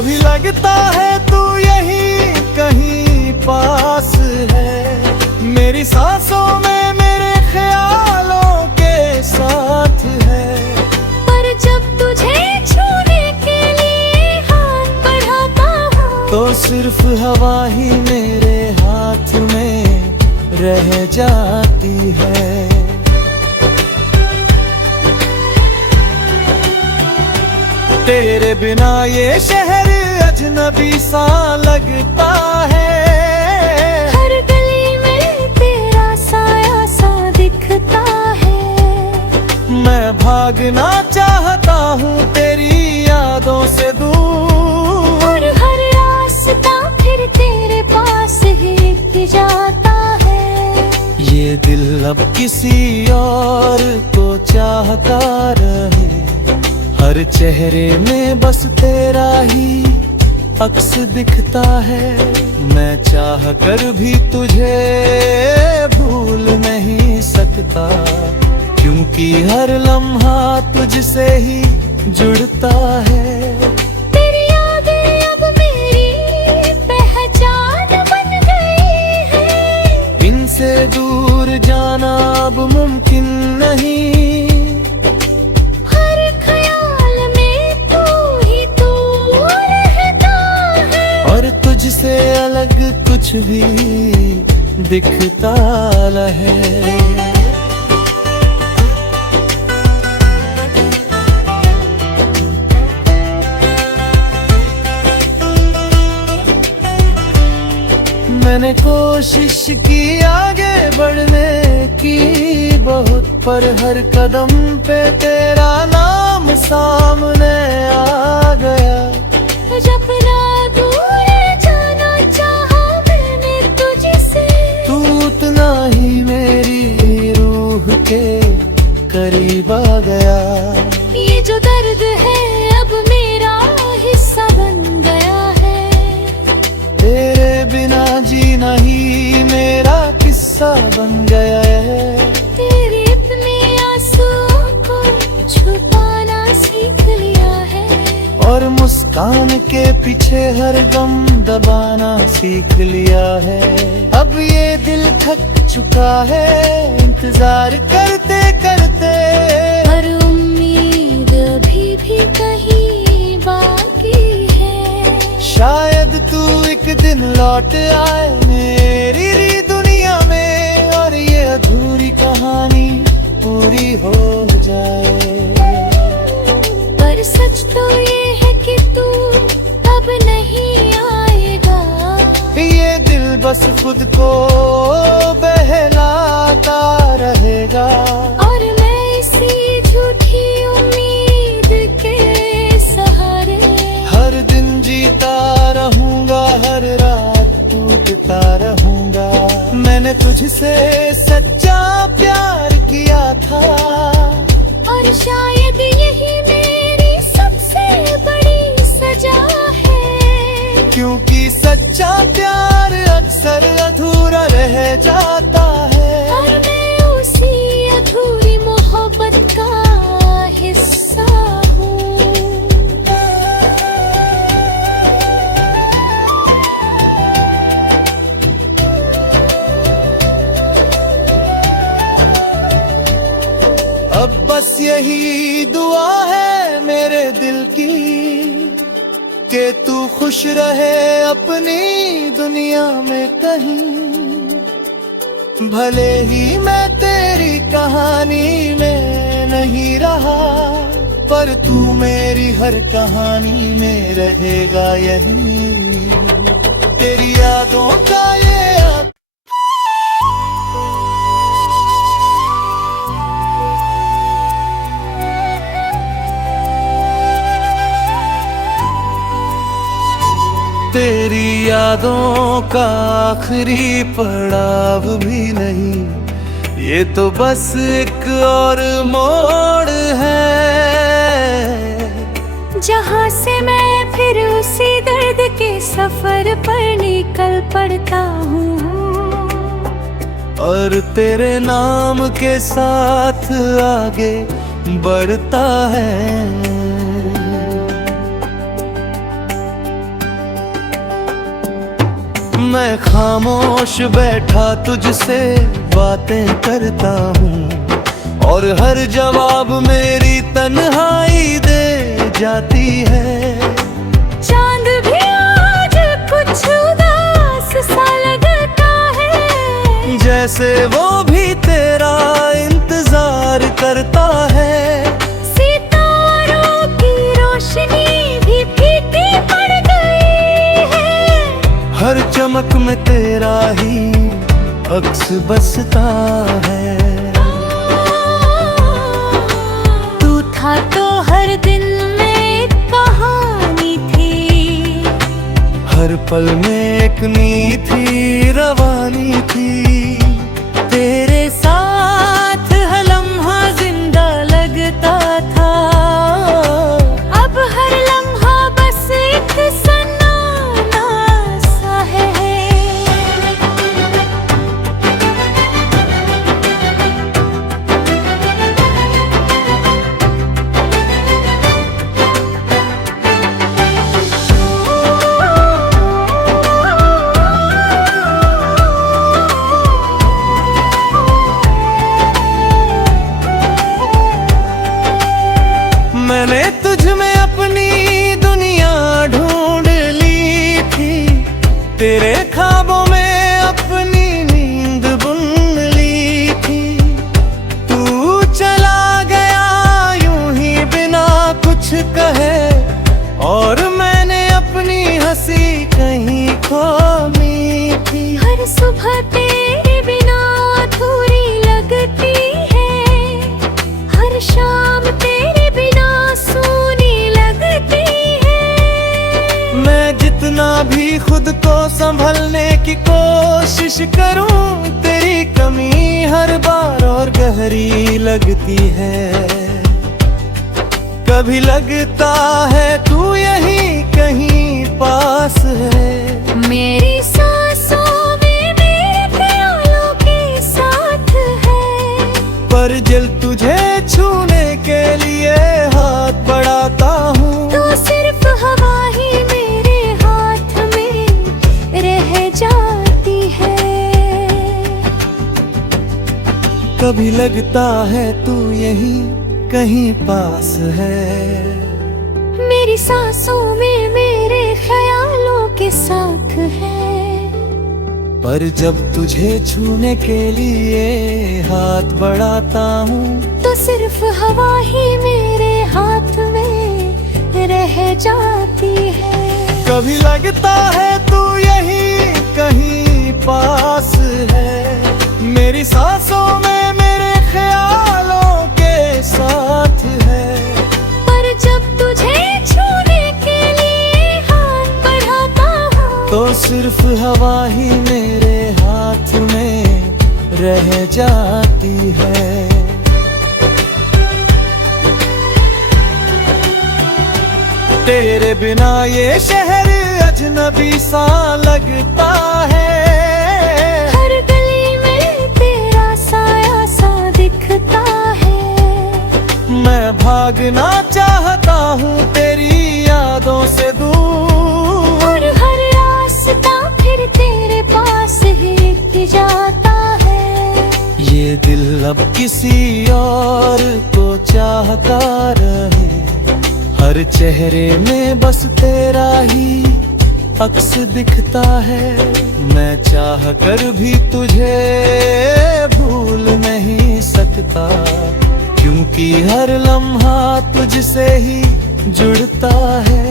कभी लगता है तू यही कहीं पास है, मेरी सांसों में मेरे ख्यालों के साथ है। पर जब तुझे छूने के लिए हाथ बढ़ाता हूँ तो सिर्फ हवा ही मेरे हाथ में रह जाती है। तेरे बिना ये शहर अजनबी सा लगता है, हर गली में तेरा साया सा दिखता है। मैं भागना चाहता हूँ तेरी यादों से दूर, और हर रास्ता फिर तेरे पास ही जाता है। ये दिल अब किसी और को चाहता रहे, हर चेहरे में बस तेरा ही अक्स दिखता है। मैं चाह कर भी तुझे भूल नहीं सकता, क्योंकि हर लम्हा तुझसे ही जुड़ता है। तेरी यादें अब मेरी पहचान बन गई है, इनसे दूर जाना अब मुमकिन नहीं। हर ख्याल में तू ही तू रहता है, और तुझसे अलग कुछ भी दिखता न है। मैंने कोशिश की आगे बढ़ने की बहुत, पर हर कदम पे तेरा नाम सामने आ गया। जब ना दूर जाना चाहा मैंने तुझसे, तू उतना ही मेरी रूह के करीब आ गया। ये जो दर्द है अब मेरा हिस्सा बन गया है। तेरे बिना जीना ही मेरा किस्सा बन गया है। तेरे इतने आंसुओं को छुपाना सीख लिया है, और मुस्कान के पीछे हर गम दबाना सीख लिया है। अब ये दिल थक चुका है इंतजार करते करते, पर उम्मीद अभी भी कहीं बाकी है। शायद तू एक दिन लौट आए मेरी दुनिया में, और ये अधूरी कहानी पूरी हो जाए। पर सच तो ये है कि तू अब नहीं आएगा, ये दिल बस खुद को बहलाता रहेगा। और मैं इसी झूठी उम्मीद के सहारे हर दिन जीता रहूंगा, हर रात टूटता रहूंगा। मैंने तुझसे सच्चा प्यार किया था, और शायद यही मेरी सबसे बड़ी सजा है। क्योंकि सच्चा प्यार अक्सर अधूरा रह जाता है, और मैं उसी अधूरी मोहब्बत का हिस्सा हूँ। अब बस यही दुआ है मेरे दिल की कि तू खुश रहे अपनी दुनिया में कहीं। भले ही मैं तेरी कहानी में नहीं रहा, पर तू मेरी हर कहानी में रहेगा यही। तेरी यादों का ये तेरी यादों का आखिरी पड़ाव भी नहीं, ये तो बस एक और मोड़ है, जहाँ से मैं फिर उसी दर्द के सफर पर निकल पड़ता हूँ। और तेरे नाम के साथ आगे बढ़ता है। मैं खामोश बैठा तुझसे बातें करता हूँ और हर जवाब मेरी तन्हाई दे जाती है। चांद भी आज कुछ उदास सा लगता है, जैसे वो भी तेरा इंतजार करता है। सितारों की रोशनी भी फीकी पड़ गई है, हर चमक में तेरा ही अक्स बसता है। तू था तो हर दिन में एक कहानी थी, हर पल में एक नींद थी, रवानी थी। तेरे साथ हर लम्हा जिंदा लगता था, अब हर लम्हा बस एक सन्नाटा सा है। मैंने तुझ में अपनी दुनिया ढूंढ ली थी, तेरे ख्वाबों में अपनी नींद बुन ली थी। तू चला गया यूं ही बिना कुछ कहे, और मैंने अपनी हंसी कहीं खो दी थी। हर सुबह तेरे बिना अधूरी लगती है, हर शाम तेरे बिना सूनी लगती है। मैं जितना भी खुद को संभलने की कोशिश करूं, तेरी कमी हर बार और गहरी लगती है। कभी लगता है तू यहीं कहीं पास है, मेरी सांसों में मेरे ख्यालों के साथ है। पर जल तुझे छूने के लिए हाथ बढ़ाता हूँ, तो सिर्फ हवा ही मेरे हाथ में रह जाती है। कभी लगता है तू यहीं कहीं पास है। मेरी सांसों में मेरे ख्यालों के साथ है, पर जब तुझे छूने के लिए हाथ बढ़ाता हूँ, तो सिर्फ हवा ही मेरे हाथ में रह जाती है। कभी लगता है तू यहीं कहीं पास है, मेरी सांसों में मेरे ख्यालों के साथ है। पर जब तुझे छूने के लिए हाथ बढ़ाता हूँ, तो सिर्फ हवा ही मेरे हाथ में रह जाती है। तेरे बिना ये शहर अजनबी सा लगता है, हर गली में तेरा साया सा दिखता है। मैं भागना चाहता हूँ तेरी यादों से दूर, और हर रास्ता फिर तेरे पास ही जाता है। ये दिल अब किसी और को चाहता रहे, हर चेहरे में बस तेरा ही अक्स दिखता है। मैं चाह कर भी तुझे भूल नहीं सकता, क्योंकि हर लम्हा तुझसे ही जुड़ता है।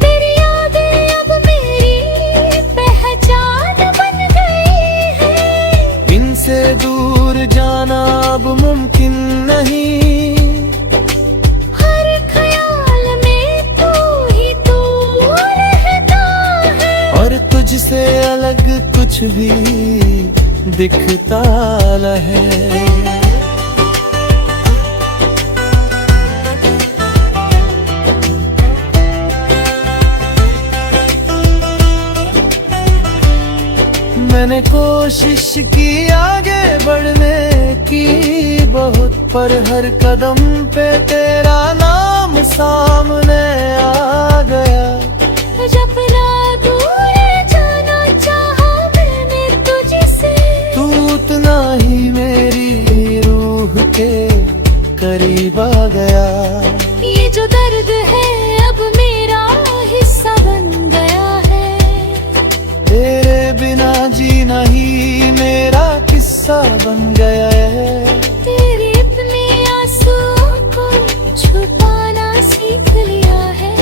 तेरी यादें अब मेरी पहचान बन गई है, इनसे दूर जाना अब मुमकिन नहीं। हर ख्याल में तू ही तू रहता है, और तुझसे अलग कुछ भी दिखता न है। मैंने कोशिश की आगे बढ़ने की बहुत, पर हर कदम पे तेरा नाम सामने आ गया। जब ना दूर जाना चाह बन गया है। तेरे अपने आंसुओं को छुपाना सीख लिया है,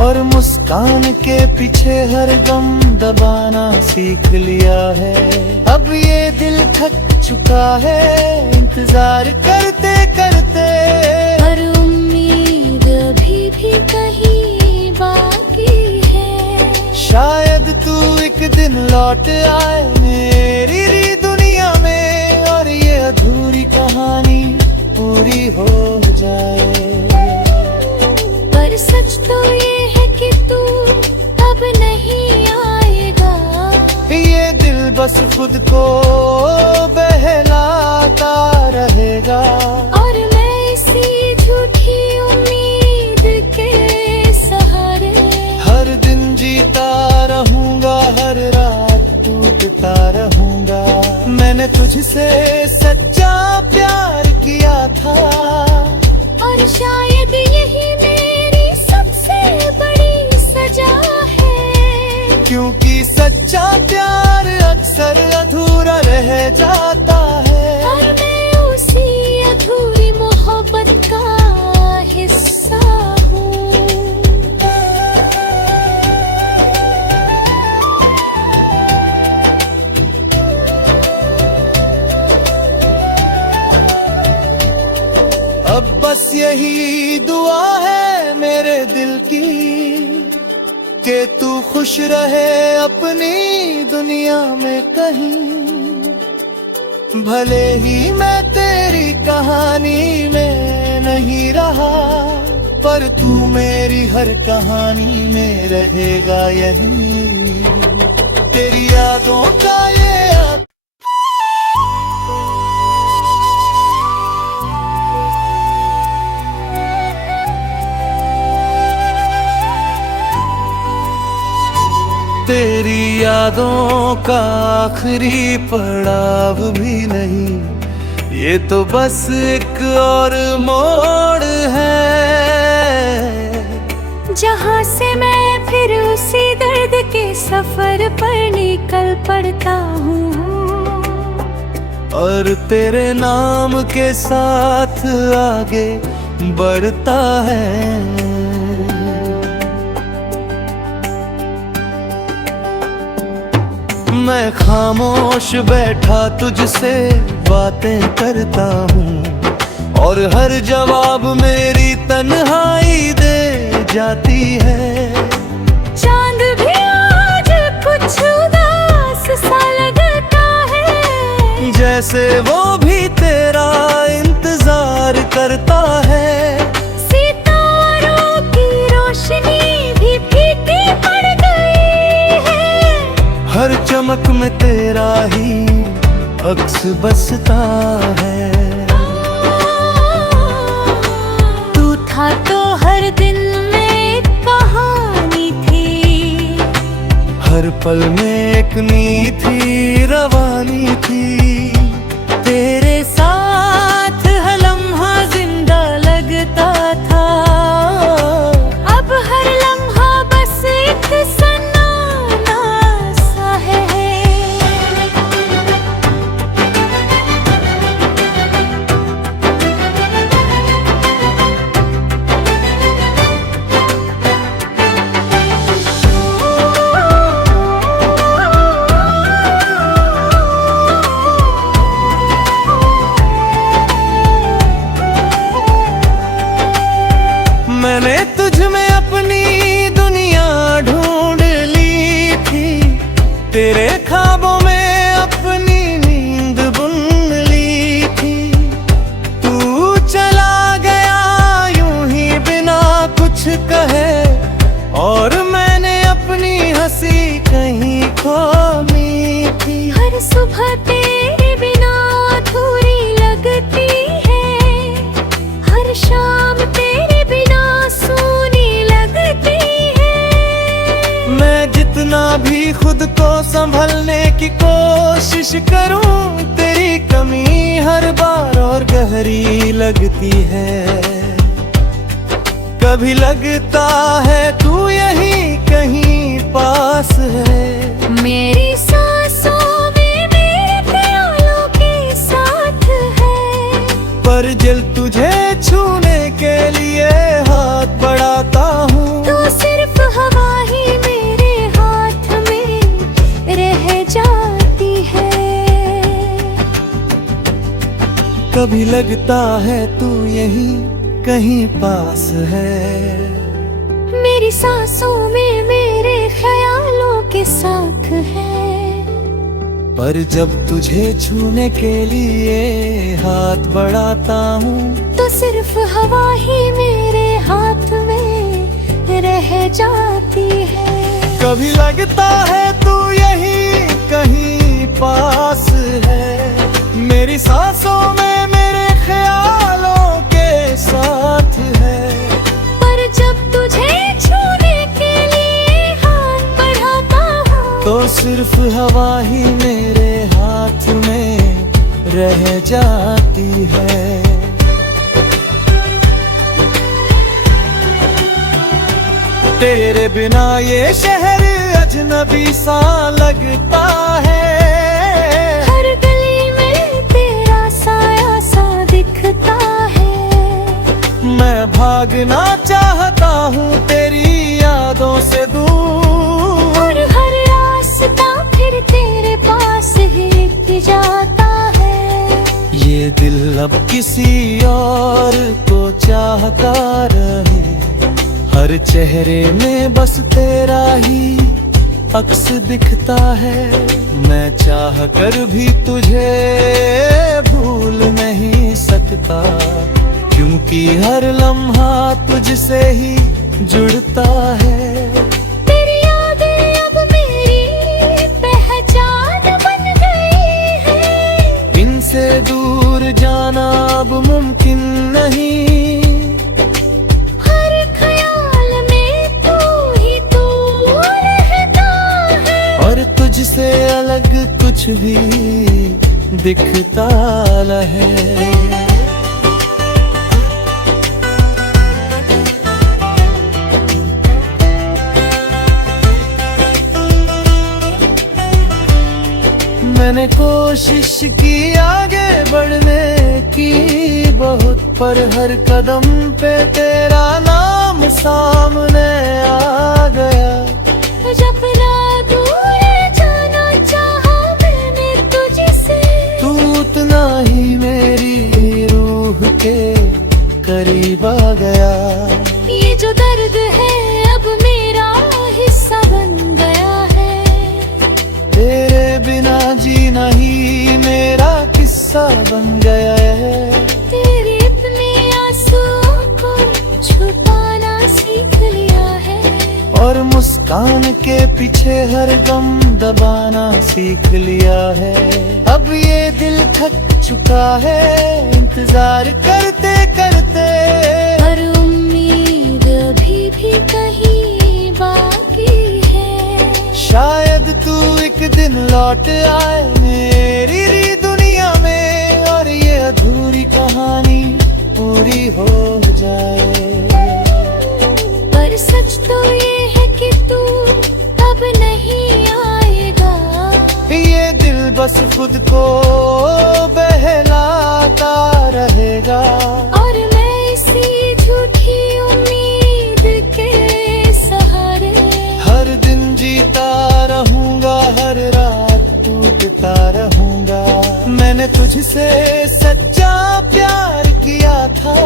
और मुस्कान के पीछे हर गम दबाना सीख लिया है। अब ये दिल थक चुका है इंतजार करते करते, पर उम्मीद अभी भी कहीं बाकी है। शायद तू एक दिन लौट आए मेरी दुनिया में, और ये अधूरी कहानी पूरी हो जाए। पर सच तो ये है कि तू अब नहीं आएगा, ये दिल बस खुद को बहलाता रहेगा। और मैं इसी झूठी उम्मीद के सहारे हर दिन जीता रहूंगा, हर रात टूटता रहूंगा। मैंने तुझसे सच्चा प्यार किया था, और शायद यही मेरी सबसे बड़ी सजा है। क्योंकि सच्चा प्यार अक्सर अधूरा रह जाता है, और मैं उसी अधूरी मोहब्बत का हिस्सा हूँ। अब बस यही दुआ है मेरे दिल की कि तू खुश रहे अपनी दुनिया में कहीं। भले ही मैं तेरी कहानी में नहीं रहा, पर तू मेरी हर कहानी में रहेगा यहीं। तेरी यादों का ये तेरी यादों का आखिरी पड़ाव भी नहीं, ये तो बस एक और मोड़ है, जहाँ से मैं फिर उसी दर्द के सफर पर निकल पड़ता हूँ। और तेरे नाम के साथ आगे बढ़ता है। मैं खामोश बैठा तुझसे बातें करता हूँ, और हर जवाब मेरी तन्हाई दे जाती है। चांद भी आज कुछ उदास सा लगता है, जैसे वो भी तेरा इंतजार करता है। सितारों की रोशनी भी फीकी पड़ गई है, हर चमक में तेरा ही अक्स बसता है। तू था तो हर दिन में एक कहानी थी, हर पल में एक नींद थी रवानी थी। तेरे साथ हर लम्हा जिंदा लगता था, अब हर लम्हा बस एक सन्नाटा सा है। मैंने तुझ में अपनी दुनिया ढूंढ ली थी, तेरे ख्वाबों में अपनी नींद बुन ली थी। तू चला गया यूं ही बिना कुछ कहे, और मैंने अपनी हंसी कहीं खो दी थी। हर सुबह तेरे बिना अधूरी लगती है, हर शाम तेरे बिना सूनी लगती है। मैं जितना भी खुद को संभलने की कोशिश करूं, तेरी कमी हर बार और गहरी लगती है। कभी लगता है तू यहीं कहीं पास है, मेरी सांसों में मेरे ख्यालों की सांस कभी लगता है तू यहीं कहीं पास है, मेरी सांसों में मेरे ख्यालों के साथ है। पर जब तुझे छूने के लिए हाथ बढ़ाता हूँ तो सिर्फ हवा ही मेरे हाथ में रह जाती है। कभी लगता है तू यहीं कहीं पास है, मेरी सांसों में मेरे ख्यालों के साथ है। पर जब तुझे छूने के लिए हाथ बढ़ाता हूँ तो सिर्फ हवा ही मेरे हाथ में रह जाती है। तेरे बिना ये शहर अजनबी सा लगता है, हर गली में तेरा साया सा दिखता है। मैं भागना चाहता हूँ तेरी यादों से दूर, और हर रास्ता फिर तेरे पास ही जाता है। ये दिल अब किसी और को चाहता रहे, हर चेहरे में बस तेरा ही अक्स दिखता है। मैं चाह कर भी तुझे भूल नहीं सकता, क्योंकि हर लम्हा तुझसे ही जुड़ता है। तेरी यादें अब मेरी पहचान बन गई है, इनसे दूर जाना अब मुमकिन नहीं। हर ख्याल में तू ही तू रहता है, और तुझसे अलग कुछ भी दिखता न है। मैंने कोशिश की आगे बढ़ने की बहुत, पर हर कदम पे तेरा नाम सामने आ गया। जब ना दूर जाना चाहा मैंने तुझसे, तू उतना ही मेरी रूह के करीब आ गया। ये जो दर्द है अब मेरा हिस्सा बन गया है। तेरे बिना जीना ही मेरा किस्सा बन गया है। तेरे इतने आंसुओं को छुपाना सीख लिया है, और मुस्कान के पीछे हर गम दबाना सीख लिया है। अब ये दिल थक चुका है इंतजार करते करते, पर उम्मीद अभी भी कहीं बाकी है। शायद तू एक दिन लौट आए मेरी दुनिया में, और ये अधूरी कहानी पूरी हो जाए। पर सच तो ये है कि तू अब नहीं आएगा, ये दिल बस खुद को बहलाता रहेगा। और मैं इसी झूठी उम्मीद के सहारे हर दिन जीता रहूंगा, हर रात टूटता रहूंगा। मैंने तुझसे सच्चा प्यार किया था,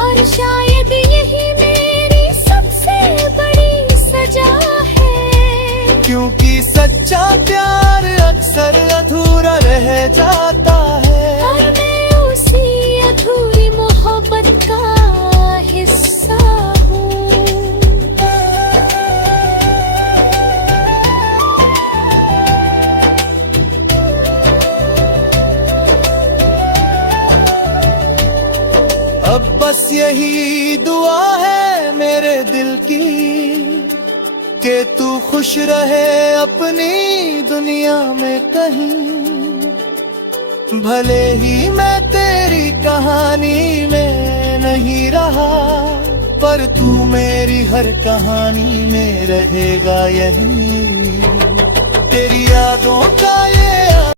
और शायद यही मेरी सबसे बड़ी सजा है। क्योंकि सच्चा प्यार अक्सर अधूरा रह जाता है, और मैं उसी अधूरी मोहब्बत का हिस्सा हूँ। अब बस यही दुआ है मेरे दिल की कि तू खुश रहे अपनी दुनिया में कहीं। भले ही मैं तेरी कहानी में नहीं रहा, पर तू मेरी हर कहानी में रहेगा यहीं। तेरी यादों का